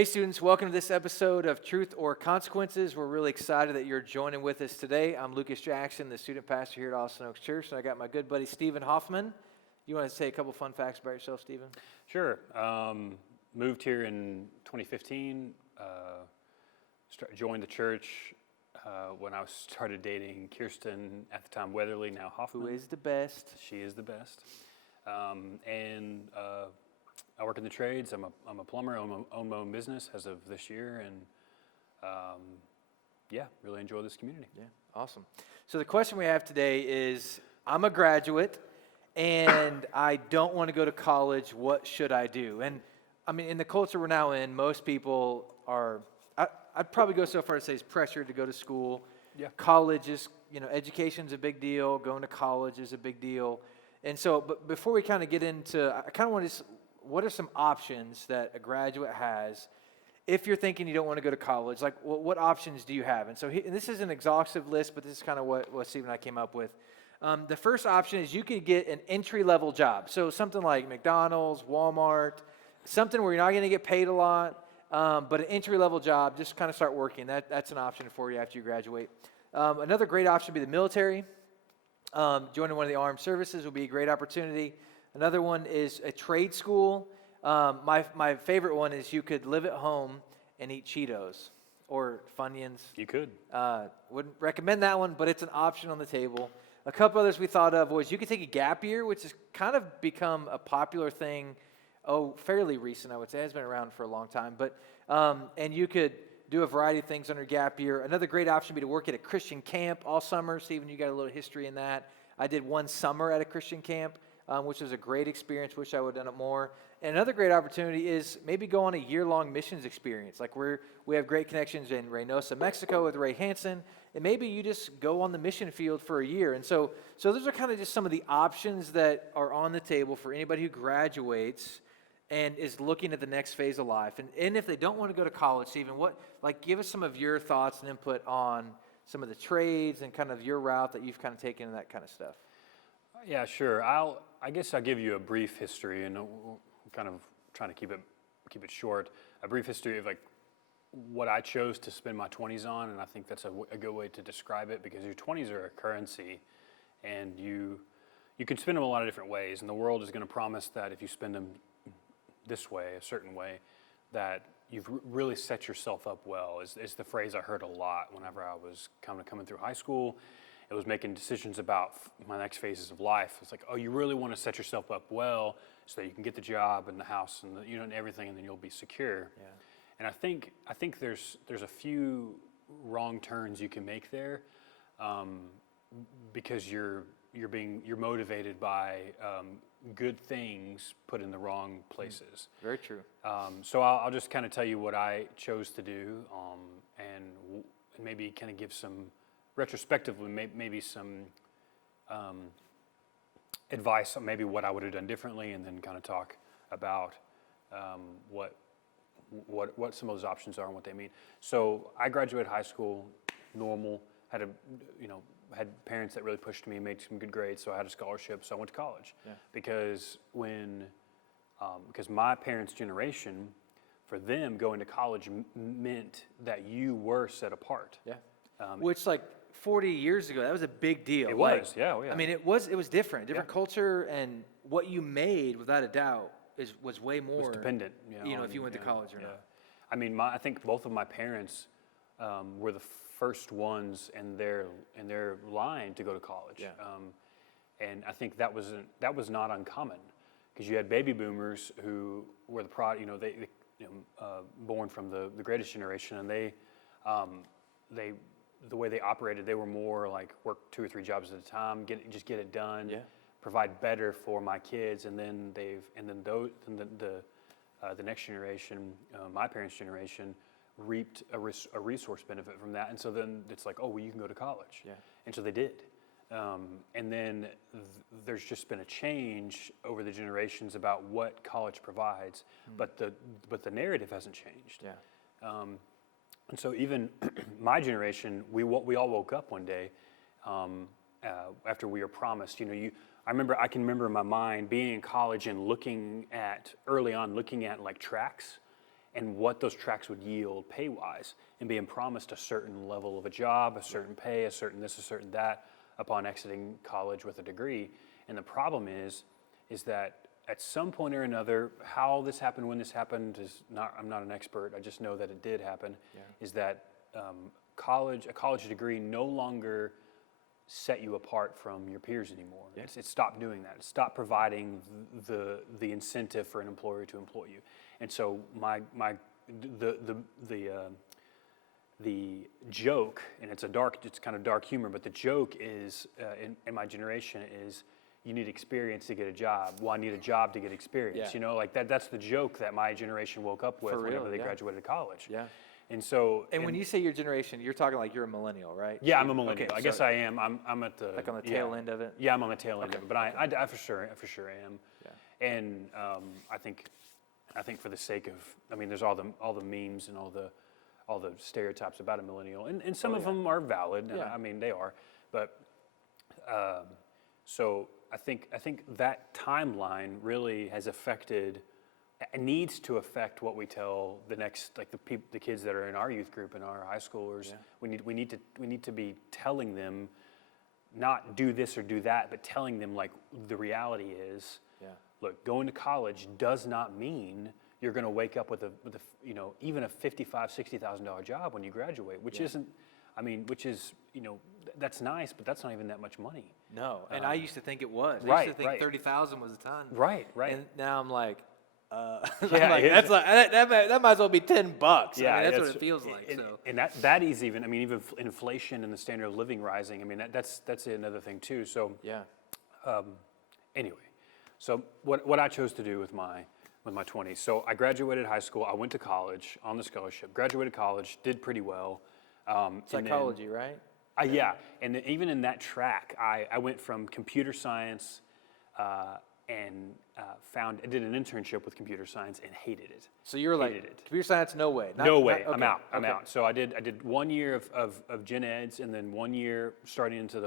Hey students, welcome to this episode of Truth or Consequences. We're really excited that you're joining with us today. I'm Lucas Jackson, the student pastor here at Austin Oaks Church, and I got my good buddy Stephen Hoffman. You want to say a couple fun facts about yourself, Stephen? Sure. Moved here in 2015, joined the church when I started dating Kirsten, at the time Weatherly, now Hoffman. Who is the best? She is the best. I work in the trades. I'm a plumber. I own my own business as of this year, and really enjoy this community. Yeah, awesome. So the question we have today is, I'm a graduate, and I don't want to go to college. What should I do? And I mean, in the culture we're now in, most people are, I'd probably go so far as to say is pressured to go to school. Yeah. College is, education's a big deal. Going to college is a big deal. And so, but before we kind of get into, I kind of want to what are some options that a graduate has if you're thinking you don't want to go to college? Like, what options do you have? And so and this is an exhaustive list, but this is kind of what Steve and I came up with. The first option is you could get an entry-level job. So something like McDonald's, Walmart, something where you're not going to get paid a lot, but an entry-level job, just kind of start working. That's an option for you after you graduate. Another great option would be the military. Joining one of the armed services would be a great opportunity. Another one is a trade school. My favorite one is you could live at home and eat Cheetos or Funyuns. You could. Wouldn't recommend that one, but it's an option on the table. A couple others we thought of was you could take a gap year, which has kind of become a popular thing, fairly recent, I would say. It's been around for a long time. But and you could do a variety of things on your gap year. Another great option would be to work at a Christian camp all summer. Stephen, you got a little history in that. I did one summer at a Christian camp, which was a great experience. Wish I would have done it more. And another great opportunity is maybe go on a year-long missions experience. Like we have great connections in Reynosa, Mexico with Ray Hansen, and maybe you just go on the mission field for a year. And so those are kind of just some of the options that are on the table for anybody who graduates and is looking at the next phase of life. And if they don't want to go to college, Stephen, give us some of your thoughts and input on some of the trades and kind of your route that you've kind of taken and that kind of stuff. Yeah, sure. I guess I'll give you a brief history, and kind of trying to keep it short. A brief history of like what I chose to spend my 20s on, and I think that's a good way to describe it, because your 20s are a currency, and you can spend them a lot of different ways, and the world is going to promise that if you spend them this way, a certain way, that you've really set yourself up well. Is the phrase I heard a lot whenever I was coming through high school. It was making decisions about my next phases of life. It's like, you really want to set yourself up well so that you can get the job and the house and and everything, and then you'll be secure. Yeah. And I think there's a few wrong turns you can make there, because you're motivated by good things put in the wrong places. Very true. So I'll just kind of tell you what I chose to do, and maybe kind of give some. Retrospectively, maybe some advice on maybe what I would have done differently, and then kind of talk about what some of those options are and what they mean. So I graduated high school, normal, had parents that really pushed me, made some good grades, so I had a scholarship, so I went to college. Yeah. Because my parents' generation, for them, going to college meant that you were set apart. Yeah. Which 40 years ago, that was a big deal. It was, yeah. I mean, it was different culture, and what you made, without a doubt, was way more. It was dependent, if you went to college or not. I mean, I think both of my parents were the first ones in their line to go to college. Yeah. And I think that was not uncommon, because you had baby boomers who were born from the greatest generation, and they the way they operated, they were more like work 2 or 3 jobs at a time, get it done, provide better for my kids, and then the next generation, my parents' generation, reaped a resource benefit from that, and so then it's like, you can go to college, and so they did, and then there's just been a change over the generations about what college provides, but the narrative hasn't changed. And so even my generation, we all woke up one day after we were promised. I can remember in my mind being in college and looking at like tracks and what those tracks would yield pay-wise, and being promised a certain level of a job, a certain pay, a certain this, a certain that, upon exiting college with a degree. And the problem is that at some point or another, how this happened, when this happened, I'm not an expert, I just know that it did happen, is that a college degree no longer set you apart from your peers anymore. Yeah. It stopped doing that. It stopped providing the incentive for an employer to employ you. And so the joke, and it's kind of dark humor, but the joke is in my generation is, you need experience to get a job. Well, I need a job to get experience. Yeah. You know, like that's the joke that my generation woke up with whenever they graduated college. Yeah. And so, and when you say your generation, you're talking like you're a millennial, right? Yeah, I'm a millennial. Okay, I guess I am. I'm at the like on the tail end of it. Yeah, I'm on the tail end of it, but I for sure am. Yeah. And I think for the sake of, I mean, there's all the memes and all the stereotypes about a millennial, and some of them are valid. Yeah. I mean, they are, but so I think that timeline really has needs to affect what we tell the next, like the kids that are in our youth group and our high schoolers. Yeah. We need to be telling them, not do this or do that, but telling them like the reality is. Yeah. Look, going to college does not mean you're going to wake up with a even a $55,000-$60,000 job when you graduate, which isn't. I mean, which is, that's nice, but that's not even that much money. No, and I used to think it was. I used to think 30,000 was a ton. Right. And now I'm like, that's like that might as well be $10. Yeah, I mean, that's what it feels like. And that is even. I mean, even inflation and the standard of living rising. I mean, that's another thing too. So yeah. Anyway, so what I chose to do with my 20s. So I graduated high school. I went to college on the scholarship. Graduated college, did pretty well. Psychology, right? Yeah, and then even in that track, I went from computer science and I did an internship with computer science and hated it. So you were like, computer science, no way. No way, okay. I'm out. So I did 1 year of gen eds, and then 1 year starting into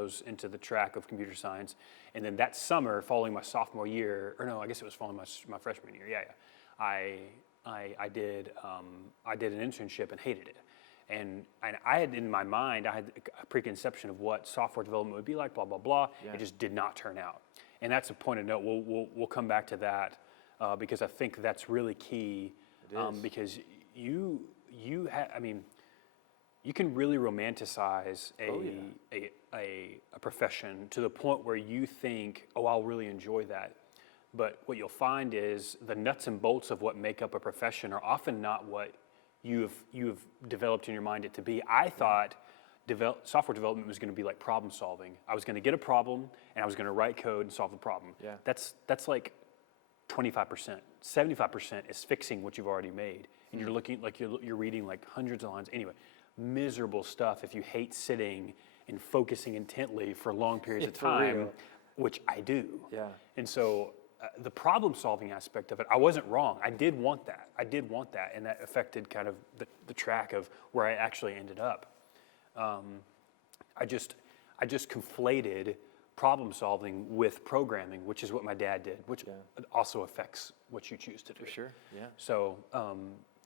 the track of computer science. And then that summer, following my sophomore year, or no, I guess it was following my freshman year. Yeah. I did an internship and hated it. And I had in my mind, I had a preconception of what software development would be like, blah, blah, blah. Yeah. It just did not turn out. And that's a point of note. We'll come back to that because I think that's really key. It is. Because you can really romanticize a profession to the point where you think, oh, I'll really enjoy that. But what you'll find is the nuts and bolts of what make up a profession are often not what you have developed in your mind it to be. I thought software development was going to be like problem solving. I was going to get a problem and I was going to write code and solve the problem. Yeah. That's like 25%. 75% is fixing what you've already made. And you're looking like you're reading like hundreds of lines. Anyway, miserable stuff if you hate sitting and focusing intently for long periods of time, which I do. Yeah. And so the problem-solving aspect of it, I wasn't wrong. I did want that, and that affected kind of the track of where I actually ended up. I just conflated problem-solving with programming, which is what my dad did, which also affects what you choose to do. For sure, yeah. So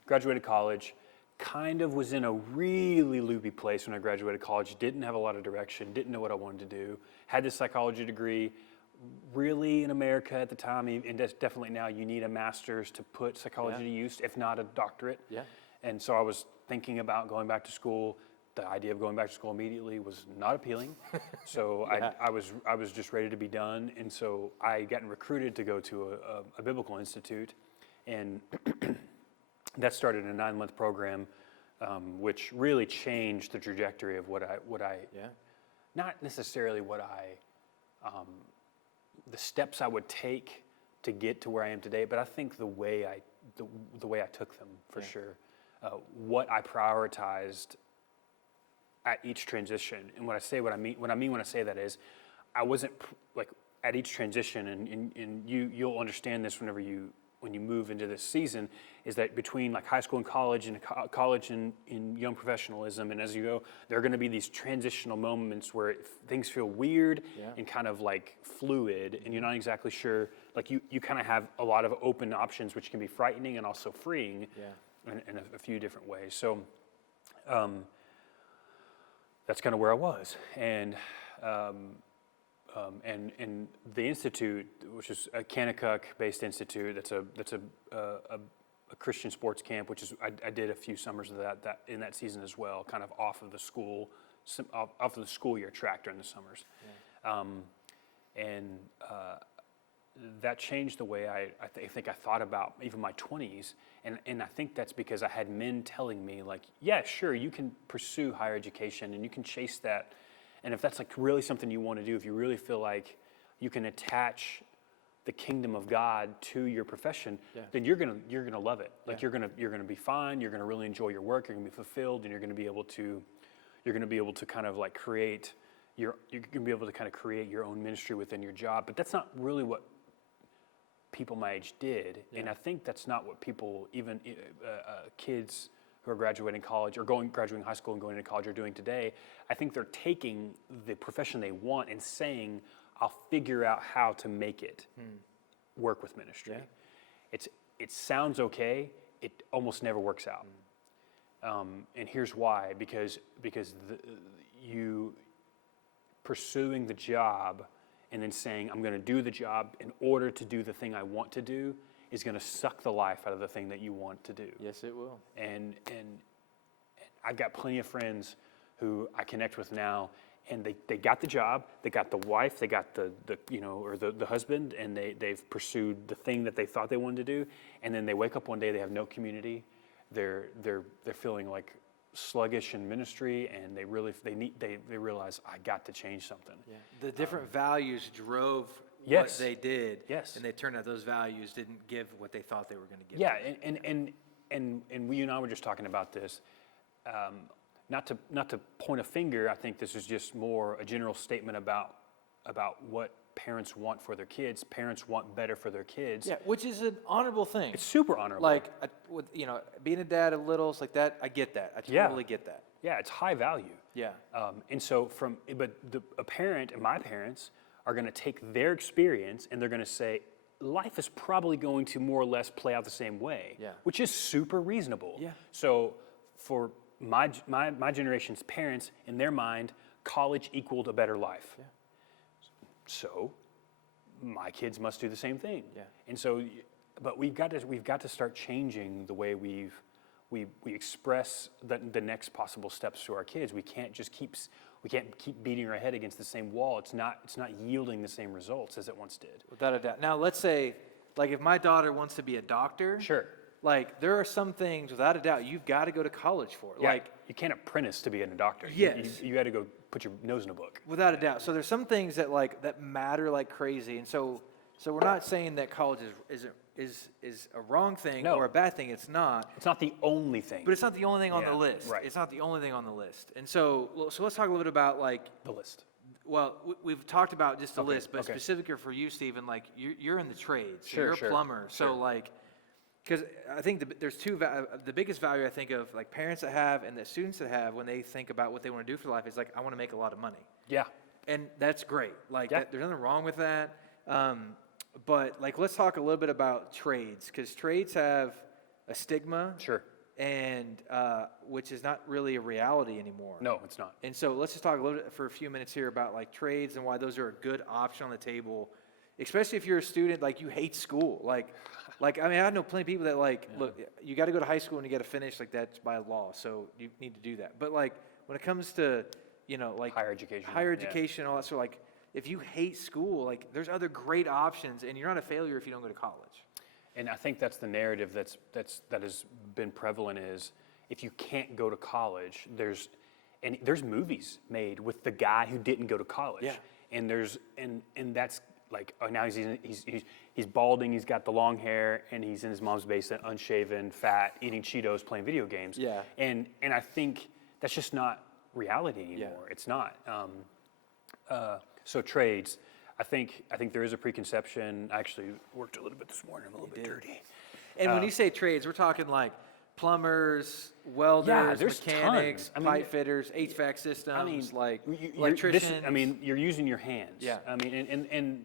graduated college, kind of was in a really loopy place when I graduated college, didn't have a lot of direction, didn't know what I wanted to do, had this psychology degree. Really, in America at the time, and definitely now, you need a master's to put psychology to use, if not a doctorate. Yeah. And so I was thinking about going back to school. The idea of going back to school immediately was not appealing. So I was just ready to be done. And so I gotten recruited to go to a biblical institute, and that started a 9-month program, which really changed the trajectory of what I not necessarily what I. The steps I would take to get to where I am today, but I think the way I took them for sure, what I prioritized at each transition, and when I say that is, I wasn't like at each transition, and you'll understand this when you move into this season, is that between like high school and college and young professionalism, and as you go, there are going to be these transitional moments where things feel weird and kind of like fluid, and you're not exactly sure, like you kind of have a lot of open options, which can be frightening and also freeing. Yeah. in a few different ways. So that's kind of where I was, and the institute, which is a Kanakuk-based institute, that's a Christian sports camp, which is I did a few summers of that in that season as well, kind of off of the school year track during the summers, that changed the way I think I thought about even my 20s, and I think that's because I had men telling me like, yeah, sure, you can pursue higher education and you can chase that, and if that's like really something you want to do, if you really feel like you can attach the kingdom of God to your profession, then you're gonna love it. Like you're gonna be fine. You're gonna really enjoy your work. You're gonna be fulfilled, and you're gonna be able to kind of like create you're gonna be able to kind of create your own ministry within your job. But that's not really what people my age did, and I think that's not what people, even kids who are graduating college or graduating high school and going into college are doing today. I think they're taking the profession they want and saying, I'll figure out how to make it work with ministry. Yeah. It sounds okay. It almost never works out. And here's why: because you pursuing the job and then saying, I'm going to do the job in order to do the thing I want to do is going to suck the life out of the thing that you want to do. Yes, it will. And I've got plenty of friends who I connect with now, and they got the job, they got the wife, they got the husband, and they've pursued the thing that they thought they wanted to do, and then they wake up one day, they have no community, they're feeling like sluggish in ministry, and they realize I got to change something. Yeah. The different values drove what they did, and they turned out those values didn't give what they thought they were going to give. Yeah, and you and I were just talking about this. Not to point a finger, I think this is just more a general statement about what parents want for their kids. Parents want better for their kids. Yeah, which is an honorable thing. It's super honorable. Like, being a dad of littles like that, I get that. I totally get that. Yeah, it's high value. Yeah. And so a parent and my parents are going to take their experience and they're going to say, life is probably going to more or less play out the same way. Yeah. Which is super reasonable. Yeah. So for my generation's parents, in their mind, college equaled a better life. Yeah. So my kids must do the same thing. Yeah. And so, but we've got to start changing the way we express the next possible steps to our kids. We can't keep beating our head against the same wall. It's not yielding the same results as it once did. Without a doubt. Now let's say, like, if my daughter wants to be a doctor. Sure. Like, there are some things, without a doubt, you've got to go to college for. Yeah, like, you can't apprentice to be a doctor. Yes. You got to go put your nose in a book. Without a doubt. So there's some things that matter like crazy. And so we're not saying that college is a wrong thing or a bad thing. It's not. It's not the only thing. But it's not the only thing on the list. Right. It's not the only thing on the list. And so let's talk a little bit about, like, the list. Well, we've talked about just the list, but specifically for you, Stephen, like, you're in the trades. So you're a plumber. Sure. So, like, because I think there's the biggest value I think of, like, parents that have and that students that have when they think about what they want to do for life is, like, I want to make a lot of money. Yeah. And that's great. Like, there's nothing wrong with that. But, like, let's talk a little bit about trades, because trades have a stigma. Sure. And which is not really a reality anymore. No, it's not. And so let's just talk a little bit for a few minutes here about, like, trades and why those are a good option on the table, especially if you're a student, like, you hate school. Like, I mean, I know plenty of people that, like, look, you got to go to high school and you got to finish, like, that's by law, so you need to do that. But, like, when it comes to, like, higher education, all that sort of, like, if you hate school, like, there's other great options, and you're not a failure if you don't go to college. And I think that's the narrative that has been prevalent is, if you can't go to college, there's movies made with the guy who didn't go to college. Yeah. And that's like, oh, now he's balding, he's got the long hair, and he's in his mom's basement, unshaven, fat, eating Cheetos, playing video games. Yeah. And I think that's just not reality anymore. Yeah. It's not. So trades, I think there is a preconception. I actually worked a little bit this morning. I'm a little bit dirty. And when you say trades, we're talking like plumbers, welders, there's mechanics, tons. I mean, pipe fitters, HVAC systems, I mean, like you're, electricians. I mean, you're using your hands. Yeah. I mean, and and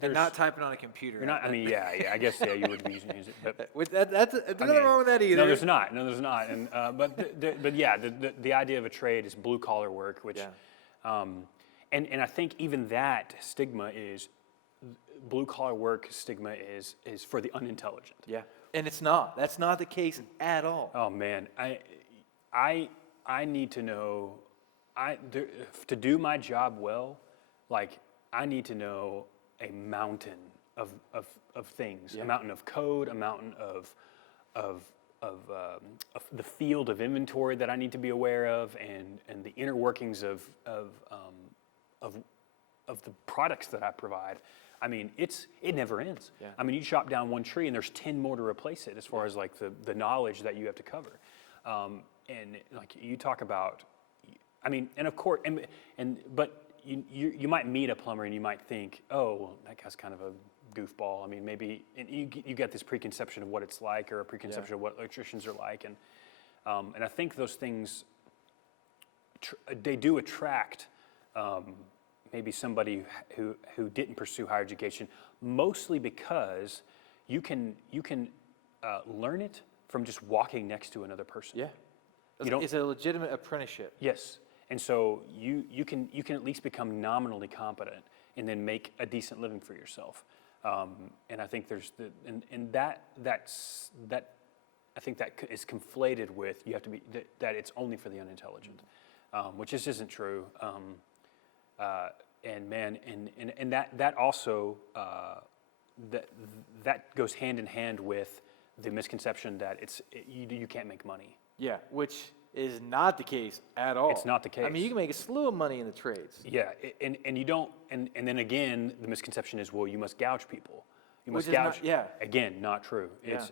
there's not typing on a computer. You're not. I mean, yeah. I guess you would be using your hands, but There's nothing wrong with that either. no, there's not. No, there's not. And but yeah, the idea of a trade is blue collar work, which, and I think even that stigma is blue collar work stigma is for the unintelligent. Yeah, and it's not. That's not the case at all. Oh man, I need to know, to do my job well, like I need to know a mountain of things, a mountain of code, a mountain of the field of inventory that I need to be aware of, and the inner workings of the products that I provide. I mean, it never ends. Yeah. I mean, you chop down one tree and there's 10 more to replace it as far as like the knowledge that you have to cover. And like you talk about, I mean, and of course, but you might meet a plumber and you might think, oh, well, that guy's kind of a goofball. I mean, maybe, and you get this preconception of what it's like, or a preconception of what electricians are like. And I think those things, they do attract maybe somebody who didn't pursue higher education, mostly because you can learn it from just walking next to another person. Yeah, it's a legitimate apprenticeship. Yes, and so you can at least become nominally competent and then make a decent living for yourself. And I think there's I think that is conflated with you have to be that it's only for the unintelligent, which just isn't true. And man, and that also that goes hand in hand with the misconception that you can't make money. Yeah, which is not the case at all. It's not the case. I mean, you can make a slew of money in the trades. Yeah, and you don't, and then again, the misconception is, well, you must gouge people. You must Which is gouge. not- yeah. Again, not true. Yeah.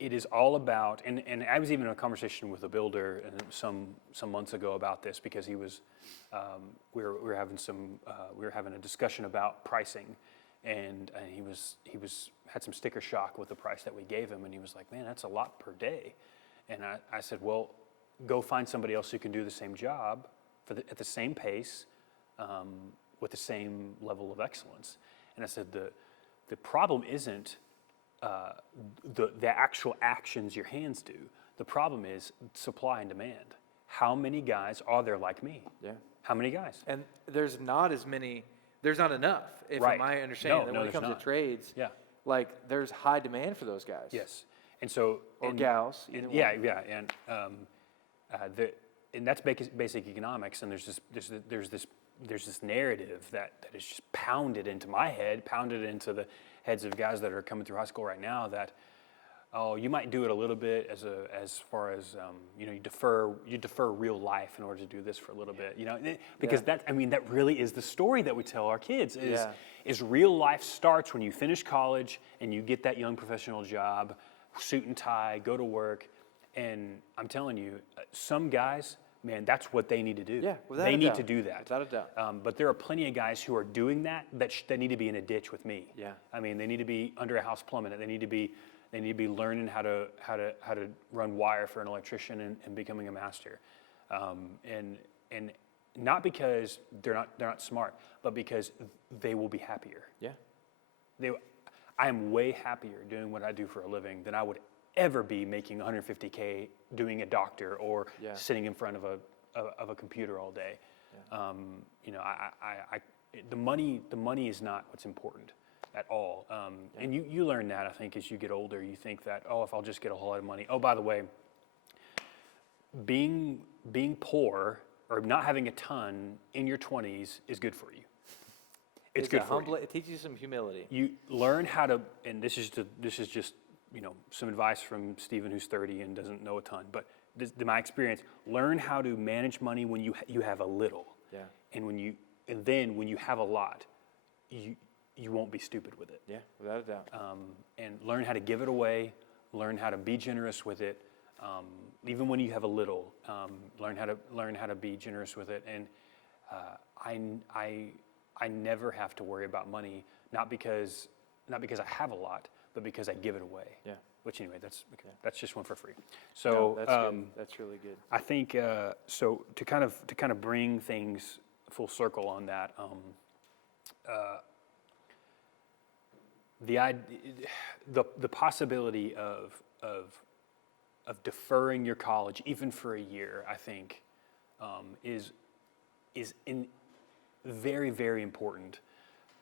It is all about, and I was even in a conversation with a builder some months ago about this, because he was, we were having a discussion about pricing, and he had some sticker shock with the price that we gave him, and he was like, man, that's a lot per day. And I said, well, go find somebody else who can do the same job at the same pace, with the same level of excellence. And I said, the problem isn't the actual actions your hands do. The problem is supply and demand. How many guys are there like me? Yeah. How many guys? And there's not enough, if Right. my understanding, No, that no, when it there's comes not. to trades, Yeah. like there's high demand for those guys. Yes. And so, Or and- gals. and- either yeah, one. yeah, and that's basic economics. And there's this narrative that is just pounded into my head, pounded into the heads of guys that are coming through high school right now. That, oh, you might do it a little bit as far as you defer real life in order to do this for a little bit, because that really is the story that we tell our kids is real life starts when you finish college and you get that young professional job, suit and tie, go to work. And I'm telling you, some guys, man, that's what they need to do. Yeah, without they a need doubt. to do that. Without a doubt. But there are plenty of guys who are doing that need to be in a ditch with me. Yeah. I mean, they need to be under a house plumbing it. They need to be learning how to run wire for an electrician and becoming a master. And not because they're not smart, but because they will be happier. Yeah. I am way happier doing what I do for a living than I would ever be making $150K doing a doctor or sitting in front of a computer all day. Yeah. The money is not what's important at all. And you learn that, I think, as you get older. You think that, oh, if I'll just get a whole lot of money. Oh, by the way, being poor or not having a ton in your 20s is good for you. It's good for you. It teaches you some humility. You learn how to, and this is just some advice from Stephen, who's 30 and doesn't know a ton, but my experience: learn how to manage money when you have a little. Yeah. And then when you have a lot, you won't be stupid with it. Yeah, without a doubt. And learn how to give it away. Learn how to be generous with it, even when you have a little. Learn how to be generous with it. And I never have to worry about money, not because I have a lot, but because I give it away. Yeah. Which anyway, that's just one for free. No, So that's good. That's really good. I think so. To kind of bring things full circle on that, the possibility of deferring your college even for a year, I think, is very, very important,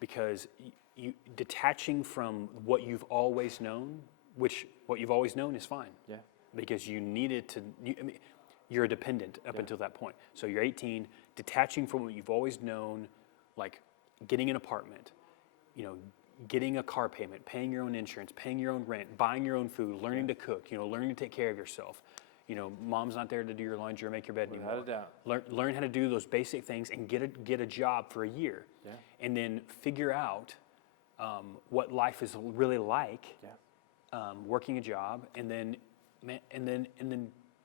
because you detaching from what you've always known, which what you've always known is fine. Yeah. Because you needed to. You're a dependent up until that point. So you're 18, detaching from what you've always known, like getting an apartment, getting a car payment, paying your own insurance, paying your own rent, buying your own food, learning to cook, learning to take care of yourself. Mom's not there to do your laundry or make your bed anymore. Without a doubt. Learn how to do those basic things and get a job for a year. Yeah. And then figure out what life is really like. Yeah. Working a job, and then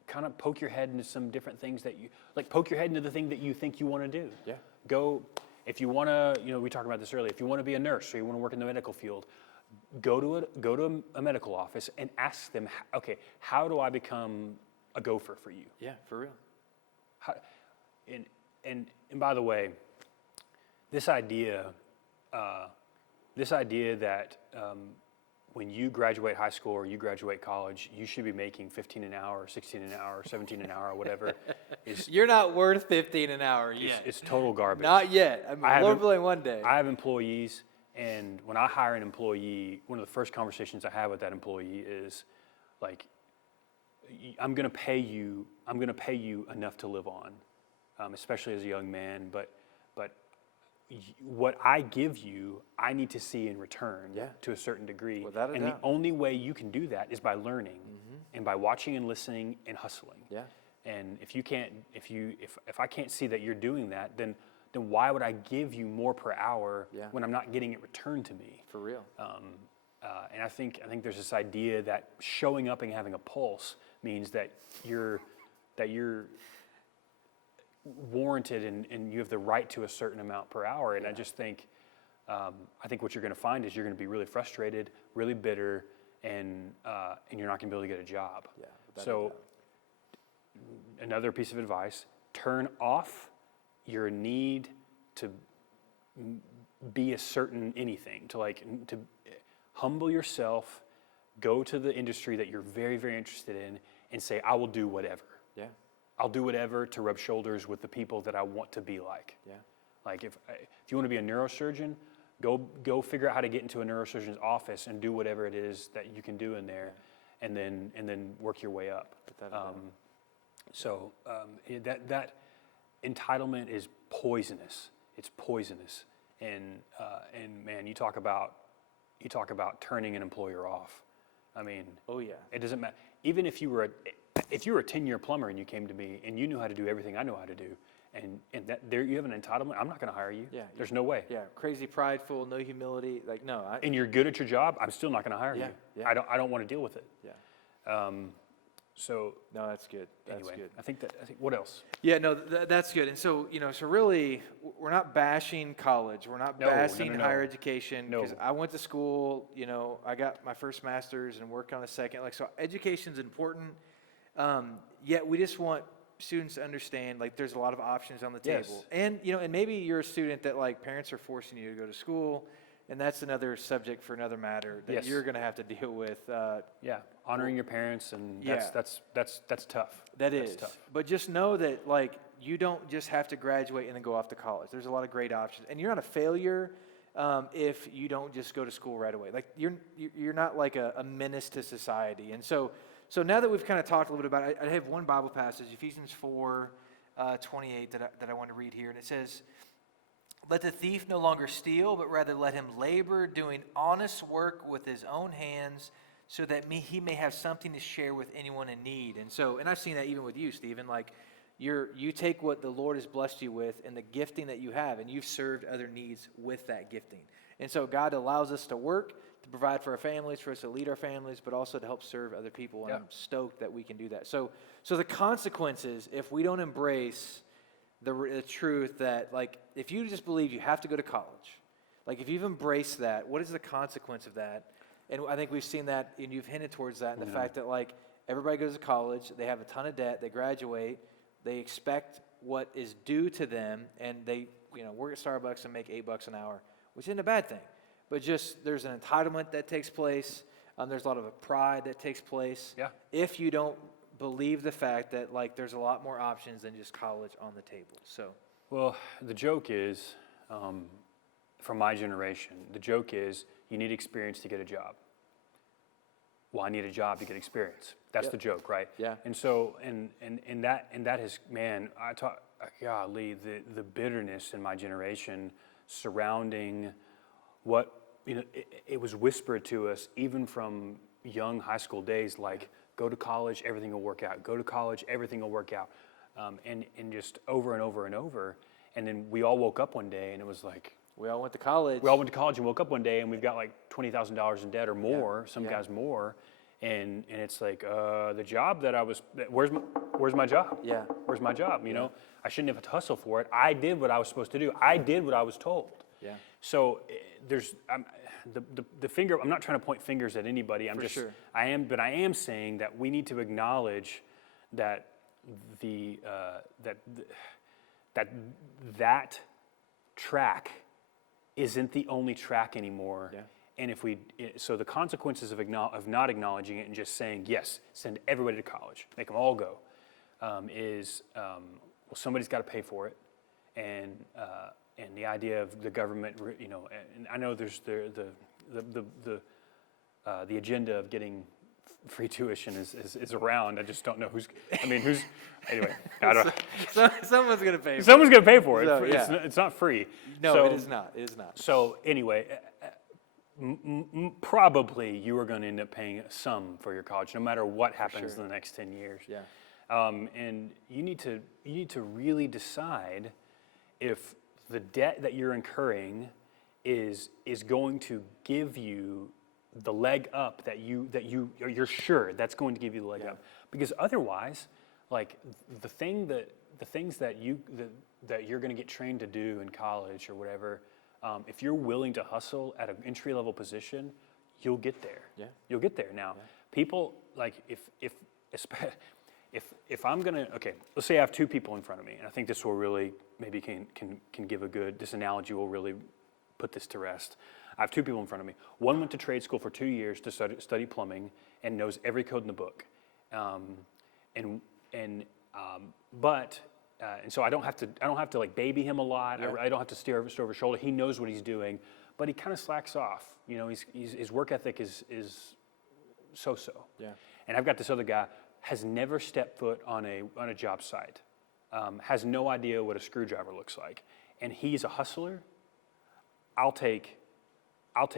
kind of poke your head into some different things that you like. Poke your head into the thing that you think you want to do. Yeah. Go if you want to. We talked about this earlier. If you want to be a nurse or you want to work in the medical field, go to a medical office and ask them. Okay, how do I become a gopher for you? Yeah, for real. How, and by the way, this idea that when you graduate high school or you graduate college, you should be making 15 an hour, 16 an hour, 17 an hour, whatever. You're not worth 15 an hour yet. It's total garbage. Not yet. Lord willing, one day. I have employees, and when I hire an employee, one of the first conversations I have with that employee is like, I'm going to pay you enough to live on, especially as a young man. But what I give you, I need to see in return to a certain degree. Without a and doubt. the only way you can do that is by learning and by watching and listening and hustling. Yeah. And if I can't see that you're doing that, then why would I give you more per hour when I'm not getting it returned to me? For real. And I think there's this idea that showing up and having a pulse means that you're warranted and you have the right to a certain amount per hour. And I just think, I think what you're going to find is you're going to be really frustrated, really bitter, and you're not going to be able to get a job. Yeah. So another piece of advice: turn off your need to be a certain anything, to humble yourself, go to the industry that you're very, very interested in, and say, I will do whatever. Yeah. I'll do whatever to rub shoulders with the people that I want to be like. Yeah. Like if you want to be a neurosurgeon, go figure out how to get into a neurosurgeon's office and do whatever it is that you can do in there, and then work your way up. That entitlement is poisonous. It's poisonous, and man, you talk about turning an employer off. I mean, oh yeah, it doesn't matter. Even if you were a 10-year plumber and you came to me and you knew how to do everything I know how to do, and that there you have an entitlement, I'm not going to hire you. Yeah, there's no way. Yeah, crazy prideful, no humility. Like no. And you're good at your job, I'm still not going to hire you. Yeah. I don't want to deal with it. Yeah. So no, that's good. That's anyway, good. I think what else? Yeah, no, that's good. And so so really, we're not bashing college. We're not bashing higher education. No. Because I went to school. I got my first master's and worked on a second. So education's important. Yet we just want students to understand there's a lot of options on the table. And and maybe you're a student that parents are forcing you to go to school. And that's another subject for another matter that you're going to have to deal with. Honoring your parents, and that's tough. That's tough. But just know that you don't just have to graduate and then go off to college. There's a lot of great options, and you're not a failure if you don't just go to school right away. You're not a menace to society. And so now that we've kind of talked a little bit about it, I have one Bible passage, Ephesians 4:28, that I want to read here, and it says, "Let the thief no longer steal, but rather let him labor, doing honest work with his own hands, so that he may have something to share with anyone in need." And I've seen that even with you, Stephen. You take what the Lord has blessed you with and the gifting that you have, and you've served other needs with that gifting. And so God allows us to work, to provide for our families, for us to lead our families, but also to help serve other people. And I'm stoked that we can do that. So the consequences, if we don't embrace the truth that if you just believe you have to go to college, if you've embraced that, what is the consequence of that? And I think we've seen that, and you've hinted towards that, and the fact that, like, everybody goes to college, they have a ton of debt, they graduate, they expect what is due to them, and they, work at Starbucks and make $8 an hour, which isn't a bad thing. But just there's an entitlement that takes place. There's a lot of a pride that takes place. Yeah. If you don't believe the fact that, like, there's a lot more options than just college on the table. So. Well, the joke is, from my generation, the joke is you need experience to get a job. Well, I need a job to get experience. That's the joke, right? Yeah. And so, and that has, man, golly, the bitterness in my generation surrounding what, it was whispered to us even from young high school days, like, go to college, everything will work out. Go to college, everything will work out. And just over and over and over. And then we all woke up one day and it was like, we all went to college. We all went to college and woke up one day and we've got like $20,000 in debt or more, some guys more. And it's like, the job that where's my job? Yeah. Where's my job? I shouldn't have to hustle for it. I did what I was supposed to do. I did what I was told. Yeah. So there's, the finger, I'm not trying to point fingers at anybody. Sure. I am saying that we need to acknowledge that that track isn't the only track anymore. Yeah. And so the consequences of not acknowledging it and just saying, yes, send everybody to college, make them all go, well, somebody's got to pay for it. And the idea of the government, and I know there's the agenda of getting free tuition is around. I just don't know who's anyway. I don't Someone's going to pay for it. Someone's going to pay for it. So, it's not free. No, so, it is not. It is not. So anyway, probably you are going to end up paying some for your college, no matter what happens in the next 10 years. Yeah. And you need to really decide if the debt that you're incurring is going to give you the leg up that you're sure that's going to give you the leg up. Because otherwise, like the things that you're going to get trained to do in college or whatever, if you're willing to hustle at an entry level position, you'll get there. Yeah. You'll get there. Now, people like if I'm gonna, okay, let's say I have two people in front of me, and I think this will really maybe can give this analogy will really put this to rest. I have two people in front of me. One went to trade school for 2 years to study plumbing and knows every code in the book, and so I don't have to like baby him a lot. Yeah. I don't have to steer over his shoulder. He knows what he's doing, but he kind of slacks off. His work ethic is so-so. Yeah. And I've got this other guy has never stepped foot on a job site, has no idea what a screwdriver looks like, and he's a hustler. I'll take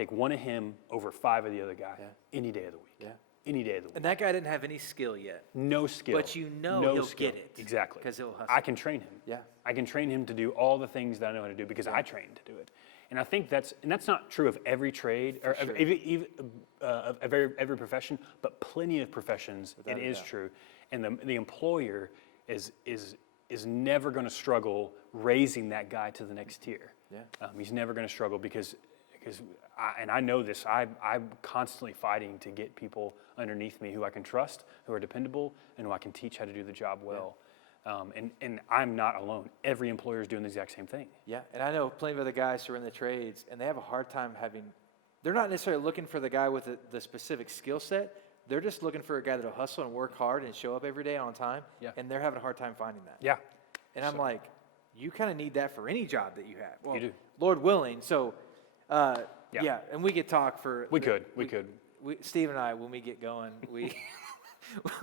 one of him over 5 of the other guy any day of the week. Yeah. Any day of the week. And that guy didn't have any skill yet. No skill. But no he'll skill. get it. Exactly. Because he'll hustle. I can train him. Yeah. I can train him to do all the things that I know how to do because I trained to do it. And I think that's not true of every trade or of every profession, but plenty of professions it is true. And the employer is never going to struggle raising that guy to the next tier. Yeah. He's never going to struggle because I know this. I'm constantly fighting to get people underneath me who I can trust, who are dependable, and who I can teach how to do the job well. And I'm not alone. Every employer is doing the exact same thing. Yeah, and I know plenty of other guys who are in the trades, and they have a hard time they're not necessarily looking for the guy with the specific skill set. They're just looking for a guy that'll hustle and work hard and show up every day on time. Yeah. And they're having a hard time finding that. Yeah. And I'm like, you kind of need that for any job that you have. Well, you do. Lord willing. So, and we could talk for. We could. Steve and I, when we get going, we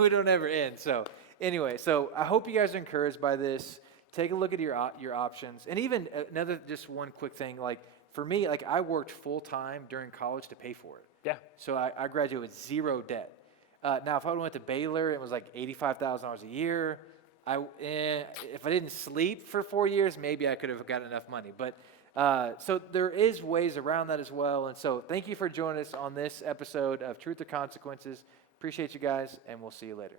don't ever end. So anyway, I hope you guys are encouraged by this. Take a look at your options, and even just one quick thing. Like for me, like I worked full time during college to pay for it. Yeah. So I graduated with 0 debt. Now, if I went to Baylor, it was like $85,000 a year. If I didn't sleep for 4 years, maybe I could have got enough money. But so there is ways around that as well. And so thank you for joining us on this episode of Truth or Consequences. Appreciate you guys, and we'll see you later.